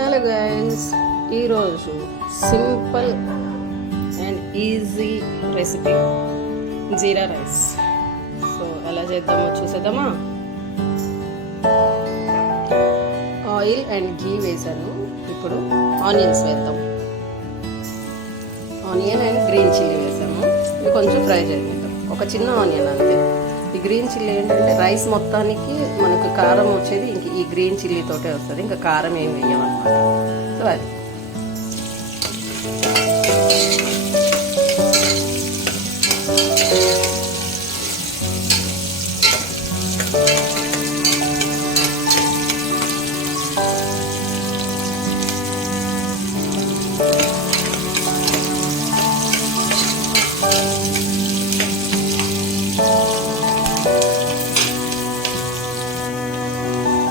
Hello guys, ఈరోజు simple and easy recipe jeera rice. So ఎలా చేద్దామో చూసేద్దామా. ఆయిల్ అండ్ ఘీ వేసాను. ఇప్పుడు ఆనియన్స్ వేద్దాం. ఆనియన్ అండ్ గ్రీన్ చిల్లీ వేసాము. ఇది కొంచెం ఫ్రై చేద్దాం. ఒక చిన్న ఆనియన్ అంతే. ఈ గ్రీన్ చిల్లీ ఏంటంటే రైస్ మొత్తానికి మనకు కారం వచ్చేది ఇంక ఈ గ్రీన్ చిల్లీతోటే వస్తుంది. ఇంకా కారం ఏం వేయమన్నమాట. సో అది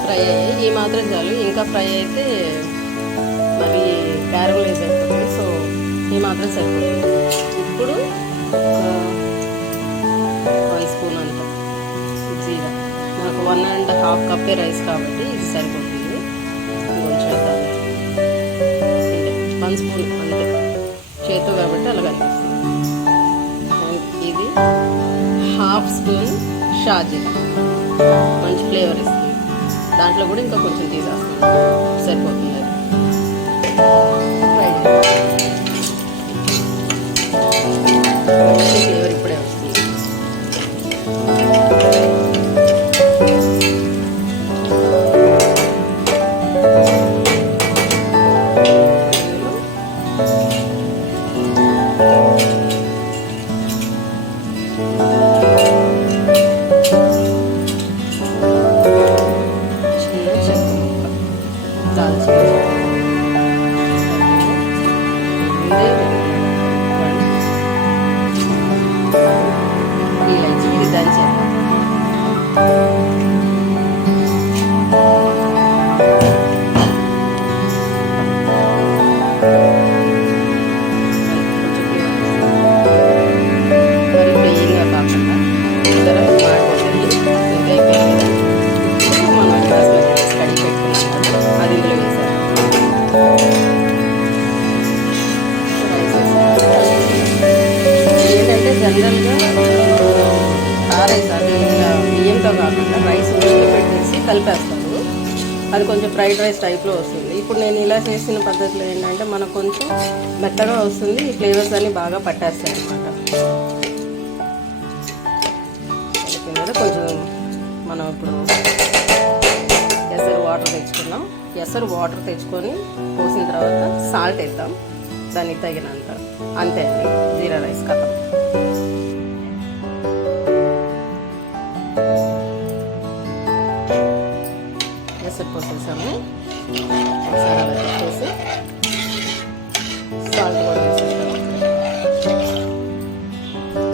ఫ్రై అయ్యాయి. ఈ మాత్రం చాలు. ఇంకా ఫ్రై అయితే మరి క్యారమలైజ్ అయిపోతుంది. సో ఈ మాత్రం సరిపోతుంది. ఇప్పుడు 1 స్పూన్ అంత జీరా. నాకు 1.5 కప్పే రైస్ కాబట్టి ఇది సరిపోతుంది. కొంచెం 1 స్పూన్ అంతే, చేతో కాబట్టి అలా కనిపిస్తుంది. ఇది 1/2 స్పూన్ షాజీరా, మంచి ఫ్లేవర్ ఇస్తుంది. దాంట్లో కూడా ఇంకా కొంచెం తీసేస్తాను, సరిపోతుంది. అది ఫ్లేవర్ ఇప్పుడే వస్తుంది. జనరల్గా రైస్ అది బియ్యంతో కాకుండా రైస్ పెట్టేసి కలిపేస్తారు. అది కొంచెం ఫ్రైడ్ రైస్ టైప్లో వస్తుంది. ఇప్పుడు నేను ఇలా చేసిన పద్ధతిలో ఏంటంటే మనకు కొంచెం మెత్తగా వస్తుంది. ఈ ఫ్లేవర్స్ అన్నీ బాగా పట్టేస్తాయి అన్నమాట. కదా కొంచెం మనం ఇప్పుడు ఎసరు వాటర్ తెచ్చుకున్నాం. ఎసరు వాటర్ తెచ్చుకొని పోసిన తర్వాత సాల్ట్ వేద్దాం దానికి తగినంత. అంతే అండి, జీరా రైస్ కథ. ఎసరు పోసేసాము. ఒకసారి అలా పెట్టేసి సాల్ట్ కూడా వేసేసాము.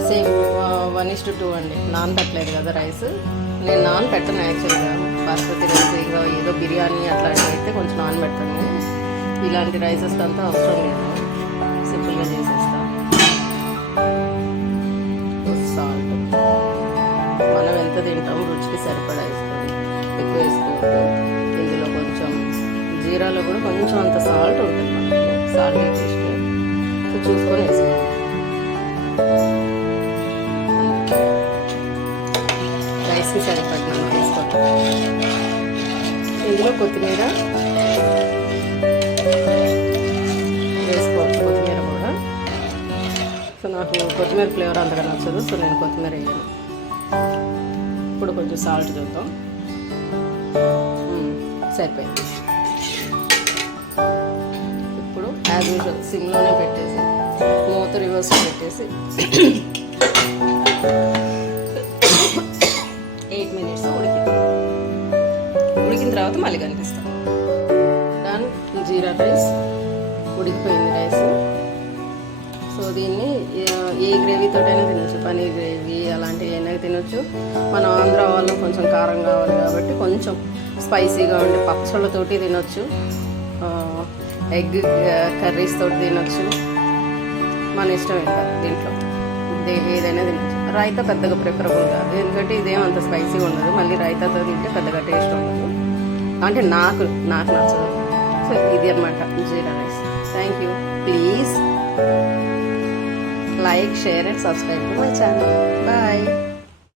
సేమ్ 1:2 అండి. నానబెట్టలేదు కదా రైస్. నేను నానబెట్టను యాక్చువల్గా. బాస్మతి రైస్ ఇంకా ఏదో బిర్యానీ అట్లాంటివి అయితే కొంచెం నానబెడతాను. ఇలాంటి రైసెస్ అంతా అవసరం లేదు, సింపుల్గా చేసేస్తాం. సాల్ట్ మనం ఎంత తింటాం రుచికి సరిపడా వేసుకోండి, ఎక్కువ వేసుకోవద్దు. ఇందులో కొంచెం జీరాలో కూడా కొంచెం అంత సాల్ట్ ఉంటుంది మనకి, సాల్ట్ టేస్ట్. సో చూసుకొని వేసుకోండి. రైస్కి సరిపడినాను వేసుకోండి. ఇందులో కొత్తిమీర వేసుకోవచ్చు, కొత్తిమీర కూడా. సో నాకు కొత్తిమీర ఫ్లేవర్ అంతగా నచ్చదు, సో నేను కొత్తిమీర వేయను. ఇప్పుడు కొంచెం సాల్ట్ చూద్దాం. సరిపోయింది. ఇప్పుడు యాజ్ యూజువల్ సిమ్లోనే పెట్టేసి మూత రివర్స్ పెట్టేసి 8 మినిట్స్ ఉడికిన తర్వాత మళ్ళీ కనిపిస్తాం. దాని జీరా రైస్ ఉడికిపోయింది రైస్. సో దీన్ని ఏ గ్రేవీతోటైనా తినొచ్చు, పన్నీర్ గ్రేవీ అలాంటివి అయినా తినొచ్చు. మన ఆంధ్ర వాళ్ళు కొంచెం కారం కావాలి కాబట్టి కొంచెం స్పైసీగా ఉండే పచ్చళ్ళతోటి తినొచ్చు, ఎగ్ కర్రీస్ తోటి తినొచ్చు. మన ఇష్టం ఇంకా దీంట్లో ఏదైనా తినొచ్చు. రైతా పెద్దగా ప్రిఫరబుల్ కాదు, ఎందుకంటే ఇదేం అంత స్పైసీగా ఉండదు. మళ్ళీ రైతాతో తింటే పెద్దగా టేస్ట్ ఉండదు, అంటే నాకు నచ్చదు. సో ఇది అన్నమాట jeera rice. Thank you. Please like, share and subscribe to my channel. Bye.